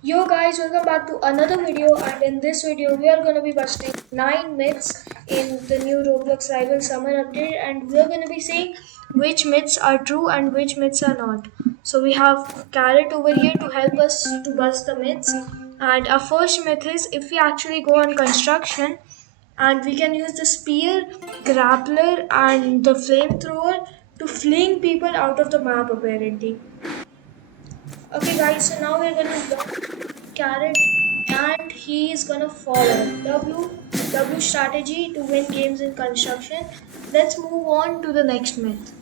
Yo guys, welcome back to another video, and in this video we are going to be busting 9 myths in the new Roblox Rival Summer Update, and we are going to be seeing which myths are true and which myths are not. So we have Carrot over here to help us to bust the myths, and our first myth is if we actually go on construction and we can use the spear, grappler and the flamethrower to fling people out of the map apparently. Okay guys, so now we're gonna learn Carrot and he is gonna follow W strategy to win games in construction. Let's move on to the next myth.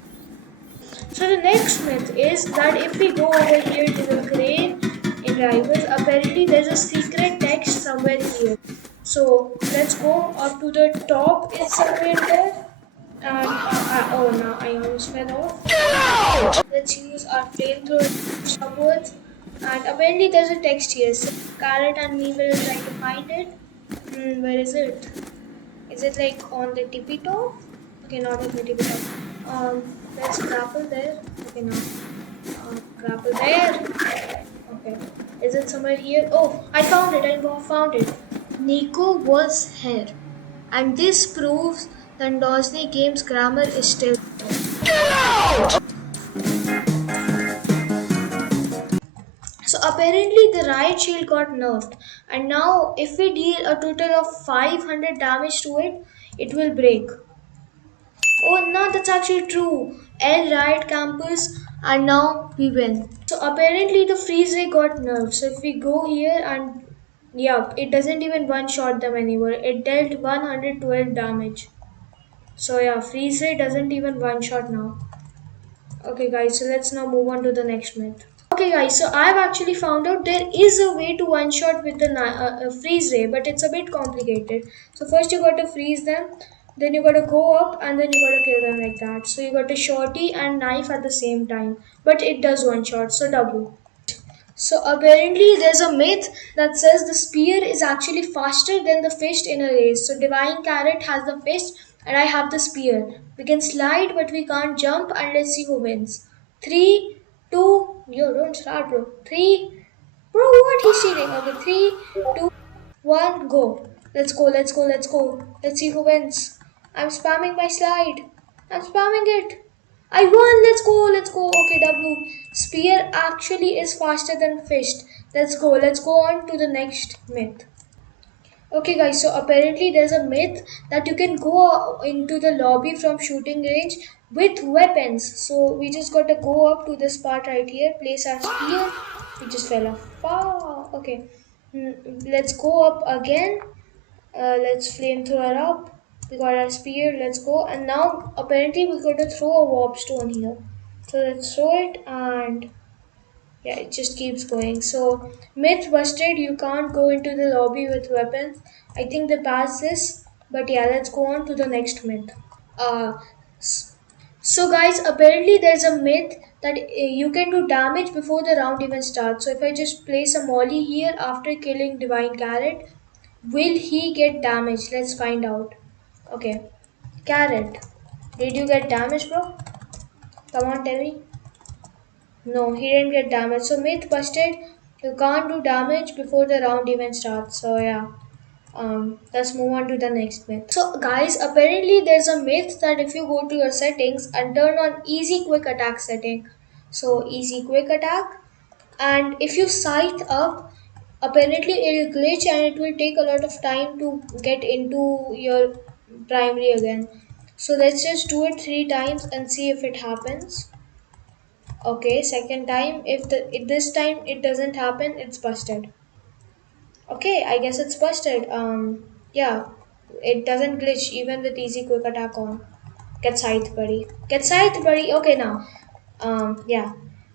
So the next myth is that if we go over here to the crane in Rivals, apparently there's a secret text somewhere here. So let's go up to the top. It's somewhere there. And oh no, I almost fell off. Let's use our flamethrower upwards. And apparently there's a text here. So Carrot and me will try to find it. Where is it? Is it like on the tippy top? Okay, not on the tippy top. Let's grapple there. Okay, now. Grapple there. Okay. Is it somewhere here? Oh, I found it. I found it. Nico was here. And this proves that Dosney Games grammar is still. So apparently the right shield got nerfed, and now if we deal a total of 500 damage to it, it will break. Oh no, that's actually true. L Riot Campus, and now we win. So apparently the freeze ray got nerfed. So if we go here and yeah, it doesn't even one shot them anymore. It dealt 112 damage. So yeah, freeze ray doesn't even one shot now. Okay guys, so let's now move on to the next myth. Okay guys, so I've actually found out there is a way to one shot with the freeze ray, but it's a bit complicated. So first you got to freeze them, then you got to go up and then you got to kill them like that. So you got to shorty and knife at the same time, but it does one shot, so double. So apparently there's a myth that says the spear is actually faster than the fist in a race. So Divine Carrot has the fist and I have the spear. We can slide but we can't jump, and let's see who wins. 3, 2, yo don't start bro. 3, bro what he's cheating. Okay, 3, 2, 1, go. Let's go, let's go, let's go. Let's see who wins. I'm spamming my slide. I'm spamming it. I won. Let's go. Let's go. Okay, W. Spear actually is faster than fist. Let's go. Let's go on to the next myth. Okay, guys. So apparently there's a myth that you can go into the lobby from shooting range with weapons. So we just got to go up to this part right here. Place our spear. We just fell off. Ah, okay. Let's go up again. Let's flamethrower up. We got our spear. Let's go. And now apparently we got to throw a warp stone here. So let's throw it, and yeah, it just keeps going. So myth busted. You can't go into the lobby with weapons. I think they passed this. But yeah, let's go on to the next myth. Uh, so guys, apparently there's a myth that you can do damage before the round even starts. So if I just place a molly here after killing Divine Carrot, will he get damaged? Let's find out. Okay. Carrot. Did you get damaged, bro? Come on, tell me. No, he didn't get damaged. So myth busted. You can't do damage before the round even starts. So yeah. Let's move on to the next myth. So guys, apparently there's a myth that if you go to your settings and turn on easy quick attack setting, so easy quick attack, and if you scythe up, apparently it'll glitch and it will take a lot of time to get into your primary again. So let's just do it 3 times and see if it happens. Okay, second time, if this time it doesn't happen, it's busted. Okay, I guess it's busted. Yeah, it doesn't glitch even with easy quick attack on. Get scythe, buddy. Get scythe, buddy. Okay, now. Yeah.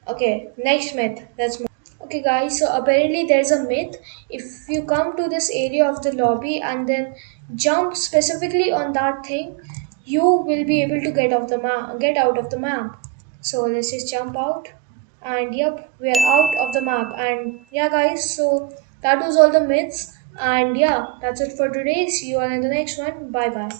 Okay, next myth. Let's move. Okay, guys. So apparently there's a myth. If you come to this area of the lobby and then jump specifically on that thing, you will be able to get off the map. Get out of the map. So let's just jump out, and yep, we are out of the map. And yeah, guys. So that was all the myths. And yeah, that's it for today. See you all in the next one. Bye bye.